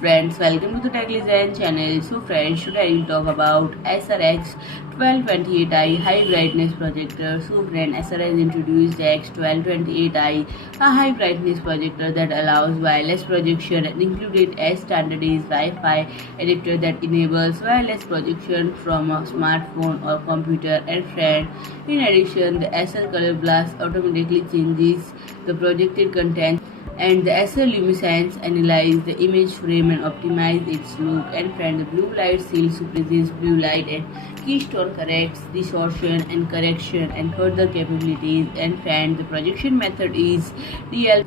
friends, welcome to the Tech Design channel. So friends, today I will talk about Acer X1228i high brightness projector. So friend, Acer has introduced the X1228i, a high brightness projector that allows wireless projection and included a standardized Wi-Fi adapter that enables wireless projection from a smartphone or computer. And friend, in addition, the Acer ColorBoost automatically changes the projected content, and the Acer LumiSense analyze the image frame and optimize its look. And friend, the blue light shield suppresses blue light, and Keystone corrects distortion and correction and further capabilities. And friend, the projection method is DL.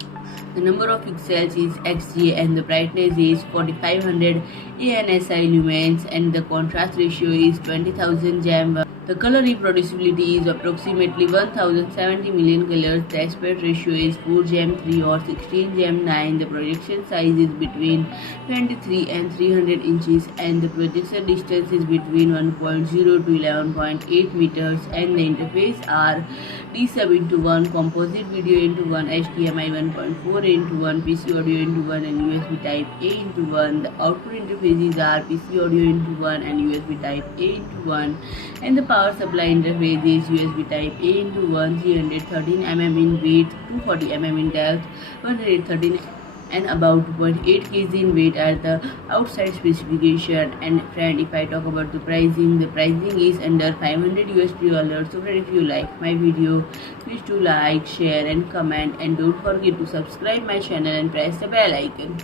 The number of pixels is XG and the brightness is 4500 ANSI lumens and the contrast ratio is 20,000 gem. The color reproducibility is approximately 1070 million colors. The aspect ratio is 4 gem 3 or 16 gem 9. The projection size is between 23 and 300 inches and the projection distance is between 1.0 to 11.8 meters. And the interface are D-sub into 1, composite video into 1, HDMI 1.4 into 1, PC audio into 1 and USB type A into 1. The output interfaces are PC audio into 1 and USB type A into 1. And the power supply interface is USB type A into 1, 313 mm in width, 240 mm in depth, 113 and about 2.8 kg in weight are the outside specification. And friend, if I talk about the pricing is under $500. So friend, if you like my video, please do like, share and comment, and don't forget to subscribe my channel and press the bell icon.